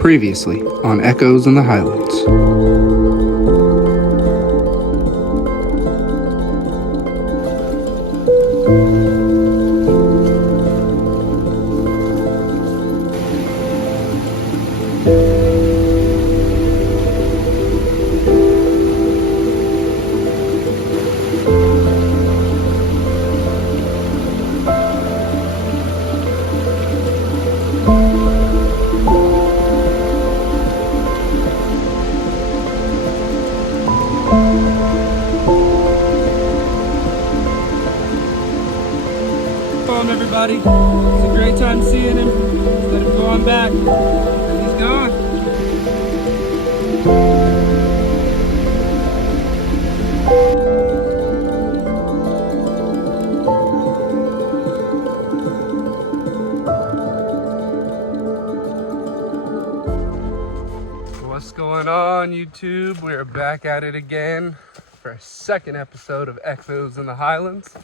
Previously on Echoes in the Highlands. Everybody, it's a great time seeing him. Let him go on back. And he's gone. What's going on, YouTube? We're back at it again for a second episode of Echoes in the Highlands.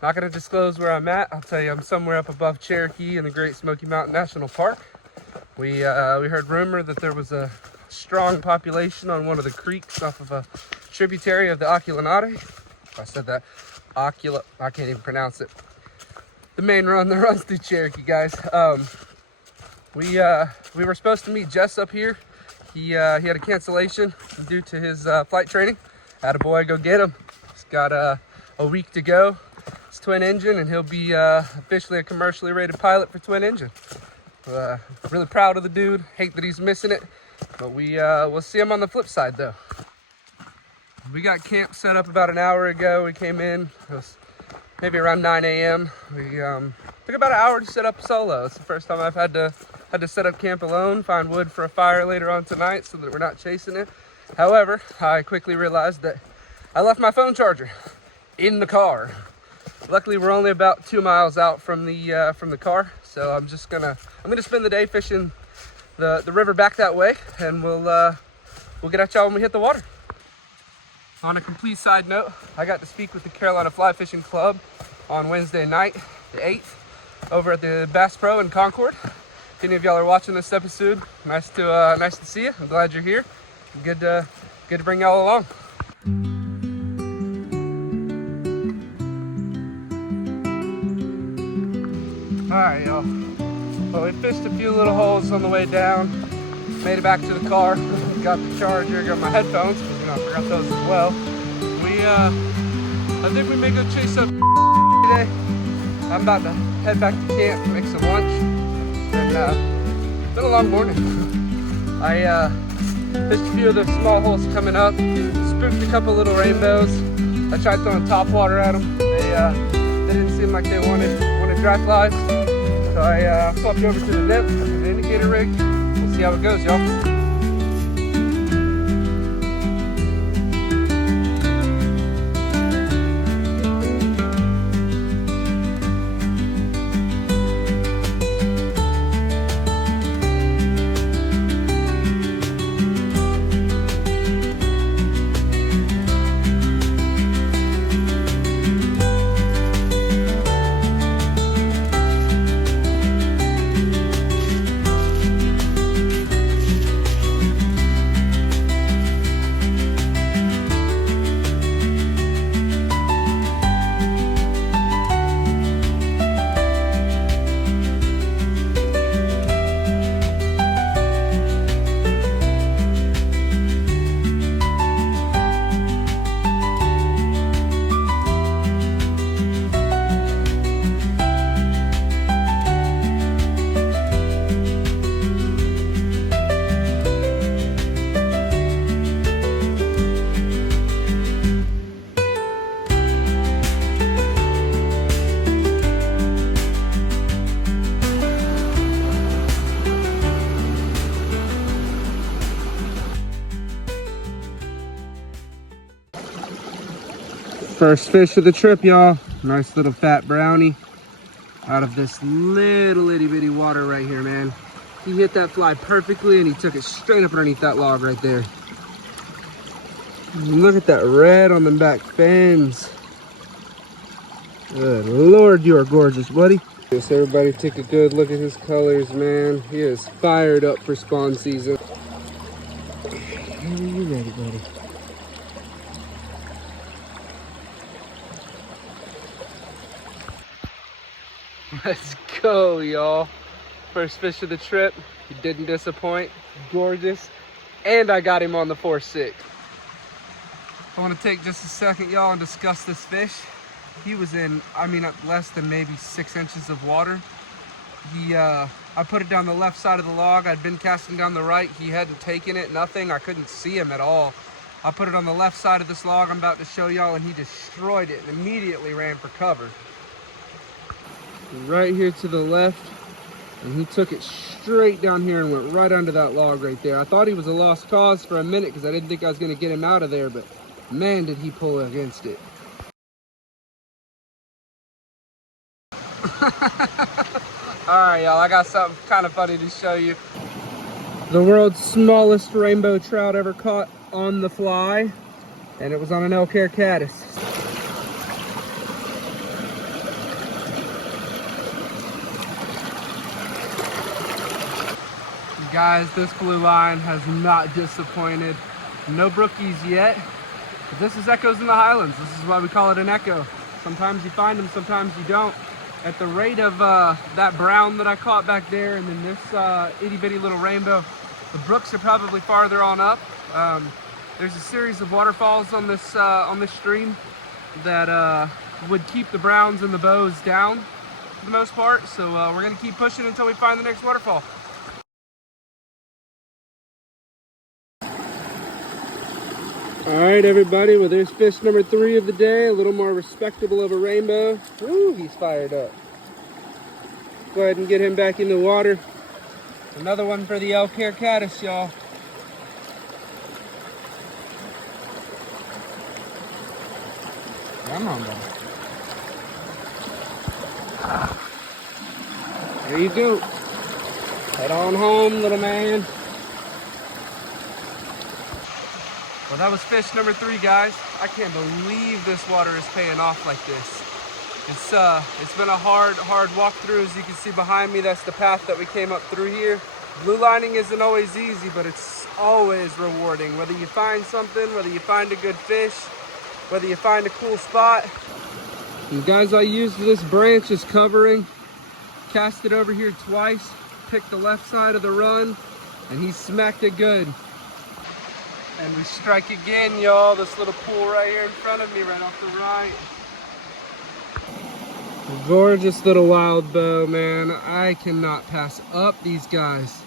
Not going to disclose where I'm at. I'll tell you I'm somewhere up above Cherokee in the Great Smoky Mountain National Park. We heard rumor that there was a strong population on one of the creeks off of a tributary of the Occulanate. If I said that, I can't even pronounce it. The main run that runs through Cherokee, guys. We were supposed to meet Jess up here. He had a cancellation due to his flight training. Had a boy go get him. He's got a week to go. It's twin engine, and he'll be officially a commercially rated pilot for twin engine. Really proud of the dude. Hate that he's missing it, but we'll see him on the flip side though. We got camp set up about an hour ago. We came in, it was maybe around 9 a.m. We took about an hour to set up solo. It's the first time I've had to set up camp alone, find wood for a fire later on tonight so that we're not chasing it. However, I quickly realized that I left my phone charger in the car. Luckily, we're only about 2 miles out from the car, so I'm gonna spend the day fishing the river back that way, and we'll get at y'all when we hit the water. On a complete side note, I got to speak with the Carolina Fly Fishing Club on Wednesday night, the 8th, over at the Bass Pro in Concord. If any of y'all are watching this episode, nice to see you. I'm glad you're here. Good to bring y'all along. Alright, y'all. Well, we fished a few little holes on the way down. Made it back to the car. Got the charger, got my headphones, because I forgot those as well. I think we may go chase up today. I'm about to head back to camp, make some lunch. It's been a long morning. I fished a few of the small holes coming up. Spooked a couple little rainbows. I tried throwing top water at them. They didn't seem like they wanted dry flies. So I swapped over to the nymph, the indicator rig. We'll see how it goes, y'all. First fish of the trip, y'all. Nice little fat brownie out of this little itty bitty water right here, man. He hit that fly perfectly and he took it straight up underneath that log right there. Look at that red on them back fins. Good Lord, you are gorgeous, buddy. Just everybody take a good look at his colors, man. He is fired up for spawn season. Are you ready, buddy? Let's go, y'all. First fish of the trip. He didn't disappoint. Gorgeous. And I got him on the 4-6. I want to take just a second, y'all, and discuss this fish. He was in, less than maybe 6 inches of water. I put it down the left side of the log. I'd been casting down the right. He hadn't taken it, nothing. I couldn't see him at all. I put it on the left side of this log I'm about to show y'all, and he destroyed it and immediately ran for cover. Right here to the left, and he took it straight down here and went right under that log right there. I thought he was a lost cause for a minute because I didn't think I was going to get him out of there, but man, did he pull against it. Alright, y'all, I got something kind of funny to show you. The world's smallest rainbow trout ever caught on the fly, and it was on an elk hair caddis. Guys, this blue line has not disappointed. No brookies yet, but this is Echoes in the Highlands. This is why we call it an echo. Sometimes you find them, sometimes you don't. At the rate of that brown that I caught back there, and then this itty bitty little rainbow, the brooks are probably farther on up. There's a series of waterfalls on this stream that would keep the browns and the bows down for the most part. So we're gonna keep pushing until we find the next waterfall. All right, everybody, well, there's fish number 3 of the day, a little more respectable of a rainbow. Woo, he's fired up. Go ahead and get him back in the water. Another one for the elk hair caddis, y'all. Come on, buddy. There you go. Head on home, little man. Well, that was fish number 3, guys. I can't believe this water is paying off like this. It's been a hard walk through. As you can see behind me, that's the path that we came up through here. Blue lining isn't always easy, but it's always rewarding. Whether you find something, whether you find a good fish, whether you find a cool spot. And guys, I used this branch as covering. Cast it over here twice, picked the left side of the run, and he smacked it good. And we strike again, y'all. This little pool right here in front of me, right off the right. Gorgeous little wild bow, man. I cannot pass up these guys.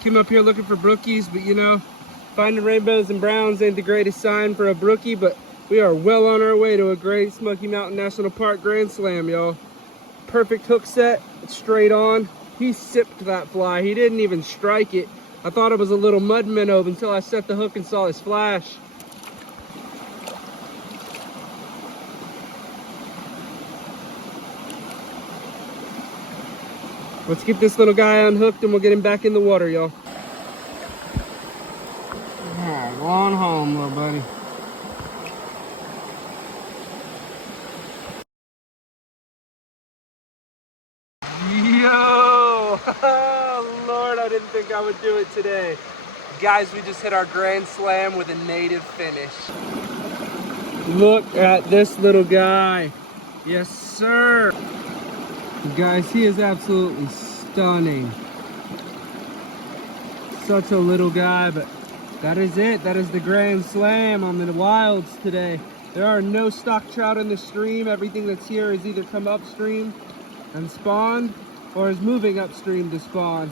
Came up here looking for brookies, but you know, finding rainbows and browns ain't the greatest sign for a brookie, but we are well on our way to a great Smoky Mountain National Park Grand Slam, y'all. Perfect hook set, straight on. He sipped that fly. He didn't even strike it. I thought it was a little mud minnow until I set the hook and saw his flash. Let's get this little guy unhooked and we'll get him back in the water, y'all. Alright, go on home, little buddy. Yo! Lord, I didn't think I would do it today. Guys, we just hit our grand slam with a native finish. Look at this little guy. Yes, sir. Guys, he is absolutely stunning. Such a little guy, but that is it. That is the grand slam on the wilds today. There are no stock trout in the stream. Everything that's here is either come upstream and spawned or is moving upstream to spawn.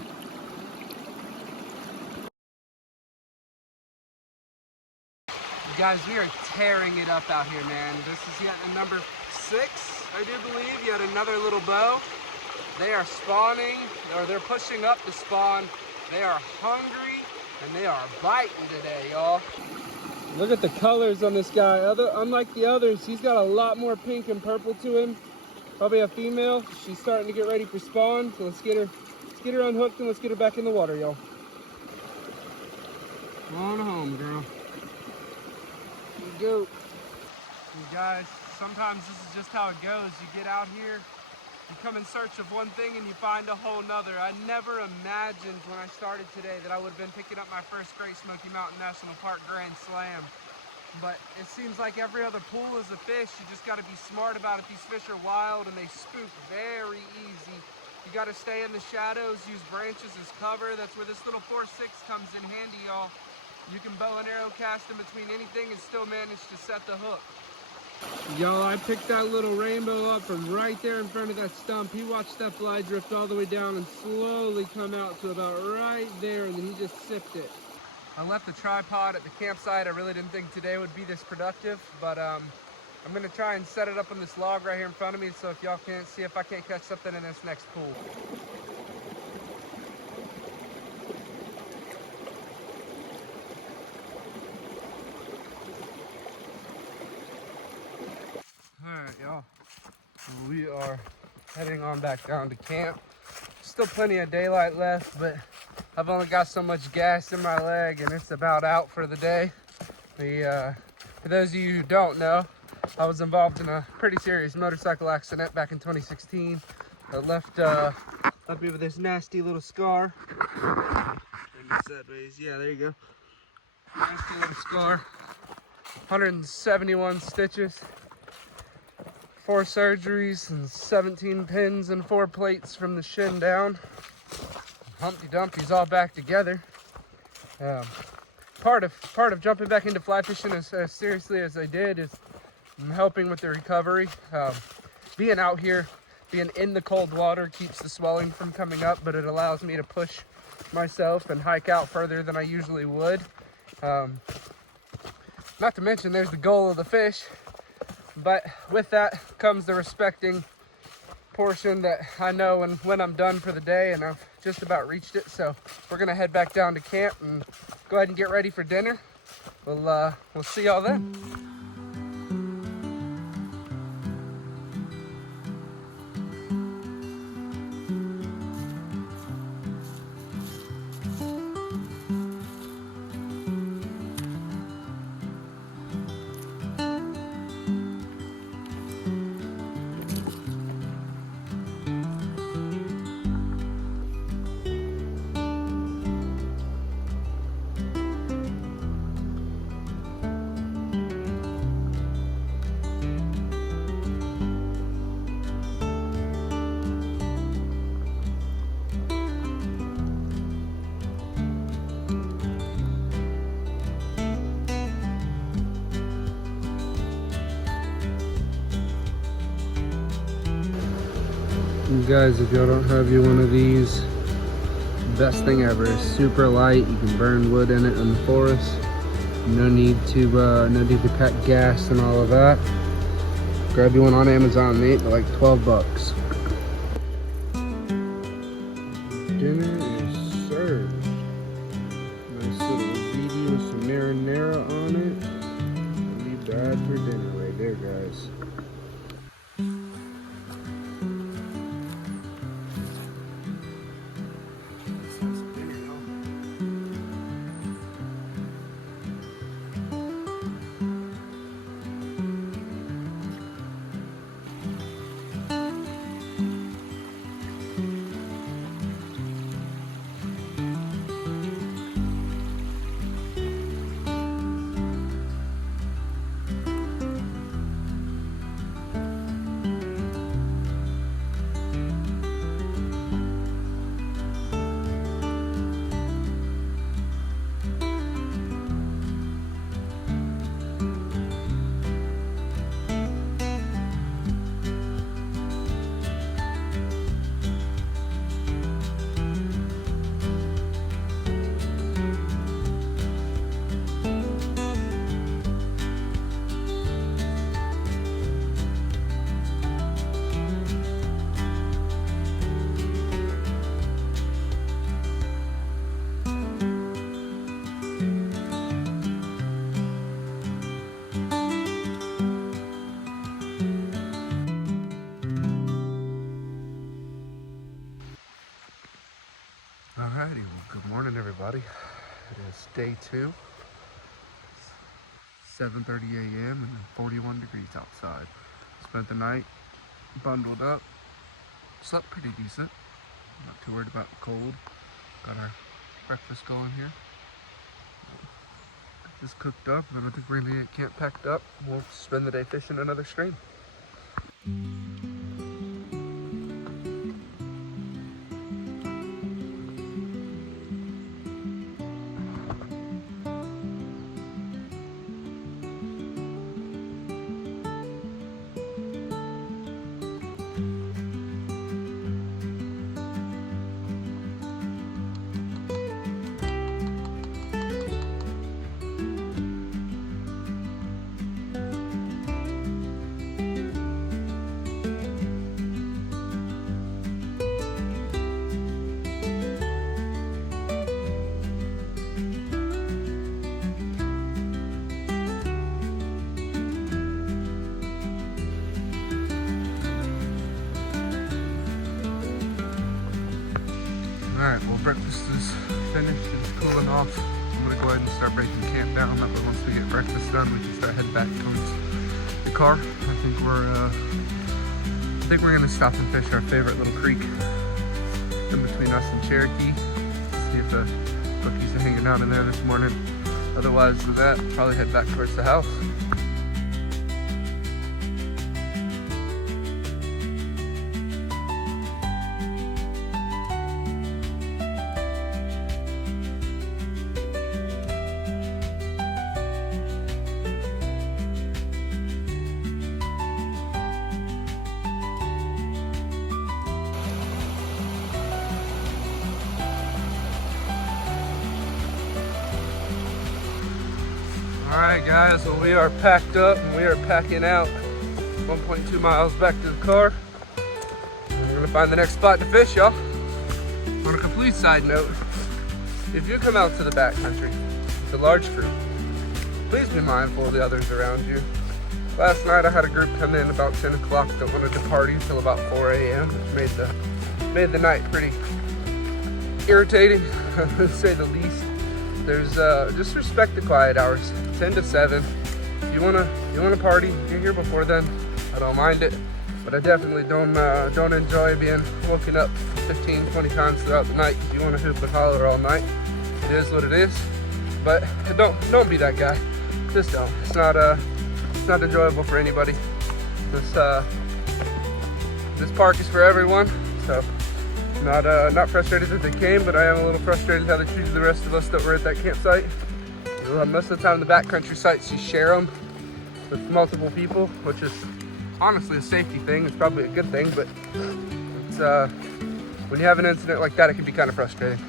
Guys, we are tearing it up out here, man. This is yet a number 6, I do believe. Yet another little bow. They are spawning, or they're pushing up to spawn. They are hungry, and they are biting today, y'all. Look at the colors on this guy. Unlike the others, he's got a lot more pink and purple to him. Probably a female. She's starting to get ready for spawn, so let's get her unhooked and let's get her back in the water, y'all. Come on home, girl. Go. You guys, sometimes this is just how it goes. You get out here You come in search of one thing and you find a whole nother. I never imagined when I started today that I would have been picking up my first Great Smoky Mountain National Park Grand Slam. But it seems like every other pool is a fish. You just got to be smart about it. These fish are wild and they spook very easy. You got to stay in the shadows, use branches as cover. That's where this little 4.6 comes in handy, y'all. You can bow and arrow cast in between anything and still manage to set the hook. Y'all, I picked that little rainbow up from right there in front of that stump. He watched that fly drift all the way down and slowly come out to about right there, and then he just sipped it. I left the tripod at the campsite. I really didn't think today would be this productive, but I'm gonna try and set it up on this log right here in front of me, so if y'all can't see if I can't catch something in this next pool. All right, y'all. We are heading on back down to camp. Still plenty of daylight left, but I've only got so much gas in my leg and it's about out for the day. For those of you who don't know, I was involved in a pretty serious motorcycle accident back in 2016 that left me with this nasty little scar. Yeah, there you go. Nasty little scar. 171 stitches. 4 surgeries and 17 pins and 4 plates from the shin down. Humpty Dumpty's all back together. Part of jumping back into fly fishing as seriously as I did is helping with the recovery. Being out here, being in the cold water keeps the swelling from coming up, but it allows me to push myself and hike out further than I usually would. Not to mention there's the goal of the fish. But with that comes the respecting portion that I know when I'm done for the day, and I've just about reached it. So we're gonna head back down to camp and go ahead and get ready for dinner. We'll see y'all then. You guys, if y'all don't have you one of these, best thing ever. It's super light. You can burn wood in it in the forest. No need to pack gas and all of that. Grab you one on Amazon. They ain't like 12 bucks. Dinner is served. Nice little ziti with some marinara on it. Won't be bad for dinner right there, guys. Alrighty, well, good morning everybody. It is day 2. It's 7:30 a.m. and 41 degrees outside. Spent the night bundled up, Slept pretty decent. Not too worried about the cold. Got our breakfast going here. Just cooked up, and I think we're gonna get camp packed up. We'll spend the day fishing another stream. Alright, well, breakfast is finished. It's cooling off. I'm gonna go ahead and start breaking camp down. That way, once we get breakfast done, we can start heading back towards the car. I think we're gonna stop and fish our favorite little creek in between us and Cherokee. See if the rookies are hanging out in there this morning. Otherwise, with that, probably head back towards the house. Alright guys, well we are packed up and we are packing out 1.2 miles back to the car. We're gonna find the next spot to fish, y'all. On a complete side note, if you come out to the backcountry with a large group, please be mindful of the others around you. Last night I had a group come in about 10 o'clock that wanted to party until about 4 a.m. which made the night pretty irritating, to say the least. There's just respect the quiet hours, 10 to 7. If you wanna party, you're here before then. I don't mind it, but I definitely don't enjoy being woken up 15, 20 times throughout the night. If you wanna hoop and holler all night, it is what it is. But don't be that guy. Just don't. It's not enjoyable for anybody. This park is for everyone. So. Not frustrated that they came, but I am a little frustrated how they treated the rest of us that were at that campsite. Most of the time the backcountry sites, you share them with multiple people, which is honestly a safety thing. It's probably a good thing, but it's, when you have an incident like that, it can be kind of frustrating.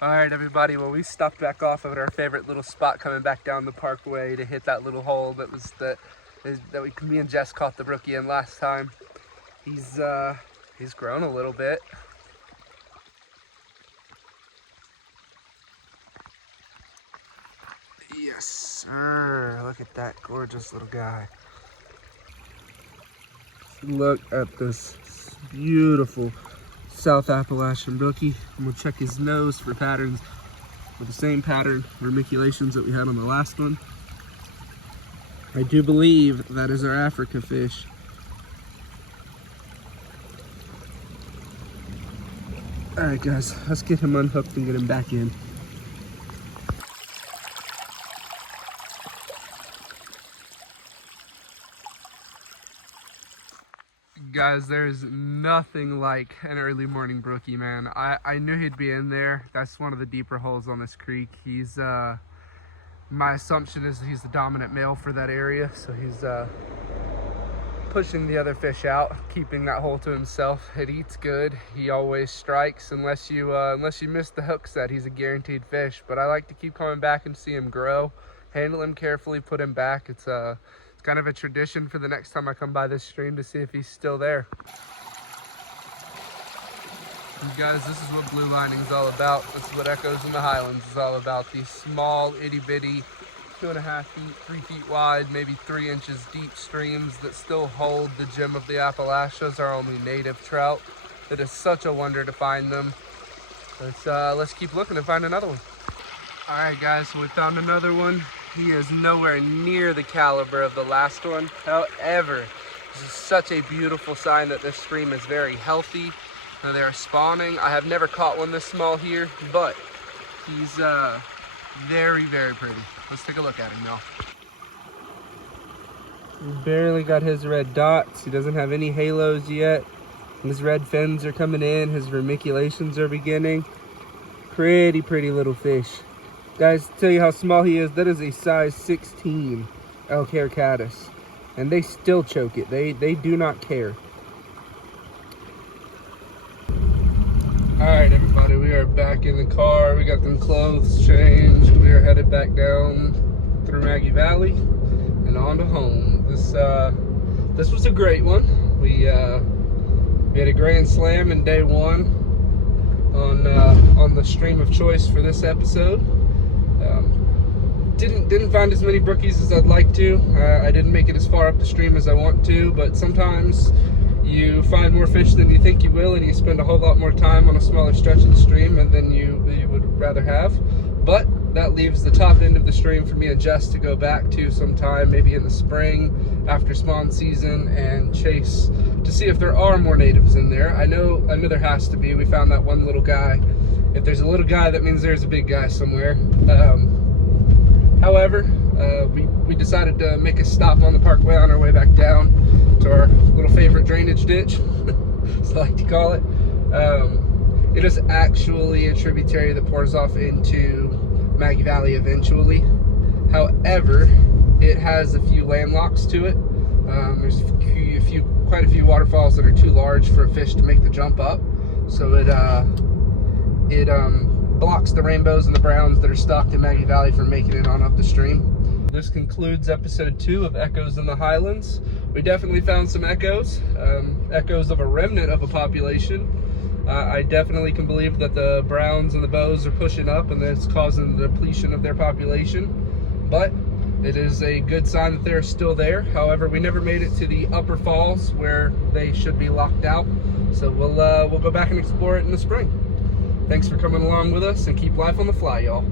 Alright everybody, well we stopped back off at our favorite little spot coming back down the parkway to hit that little hole that was me and Jess caught the rookie in last time. He's grown a little bit. Yes sir, look at that gorgeous little guy. Look at this beautiful South Appalachian rookie. I'm gonna check his nose for patterns with the same pattern vermiculations that we had on the last one. I do believe that is our Africa fish. All right guys, let's get him unhooked and get him back in. Guys, there's nothing like an early morning brookie, man. I knew he'd be in there. That's one of the deeper holes on this creek. He's my assumption is that he's the dominant male for that area, so he's pushing the other fish out, keeping that hole to himself. It eats good. He always strikes unless you miss the hook set. He's a guaranteed fish, but I like to keep coming back and see him grow, handle him carefully, put him back. It's kind of a tradition for the next time I come by this stream to see if he's still there. And guys, this is what blue lining is all about. This is what Echoes in the Highlands is all about. These small, itty bitty, 2.5 feet, 3 feet wide, maybe 3 inches deep streams that still hold the gem of the Appalachians, our only native trout. It is such a wonder to find them. Let's keep looking and find another one. All right, guys, so we found another one. He is nowhere near the caliber of the last one. However, this is such a beautiful sign that this stream is very healthy and they are spawning. I have never caught one this small here, but he's very, very pretty. Let's take a look at him, y'all. He barely got his red dots. He doesn't have any halos yet. His red fins are coming in. His vermiculations are beginning. Pretty little fish. Guys, to tell you how small he is, that is a size 16 elk hair caddis. And they still choke it. They do not care. Alright, everybody, we are back in the car. We got them clothes changed. We are headed back down through Maggie Valley and on to home. This was a great one. We had a grand slam in day one on the stream of choice for this episode. Didn't find as many brookies as I'd like to. I didn't make it as far up the stream as I want to, but sometimes you find more fish than you think you will, and you spend a whole lot more time on a smaller stretch of the stream than you would rather have. But that leaves the top end of the stream for me and Jess to go back to sometime, maybe in the spring after spawn season, and chase to see if there are more natives in there. I know there has to be. We found that one little guy. If there's a little guy, that means there's a big guy somewhere. However, we decided to make a stop on the parkway on our way back down to our little favorite drainage ditch, as I like to call it. It is actually a tributary that pours off into Maggie Valley eventually. However, it has a few landlocks to it. There's quite a few waterfalls that are too large for a fish to make the jump up. So it blocks the rainbows and the browns that are stocked in Maggie Valley from making it on up the stream. This concludes episode 2 of Echoes in the Highlands. We definitely found some echoes, echoes of a remnant of a population. I definitely can believe that the browns and the bows are pushing up and that's causing the depletion of their population. But it is a good sign that they're still there. However, we never made it to the upper falls where they should be locked out. So we'll go back and explore it in the spring. Thanks for coming along with us, and keep life on the fly, y'all.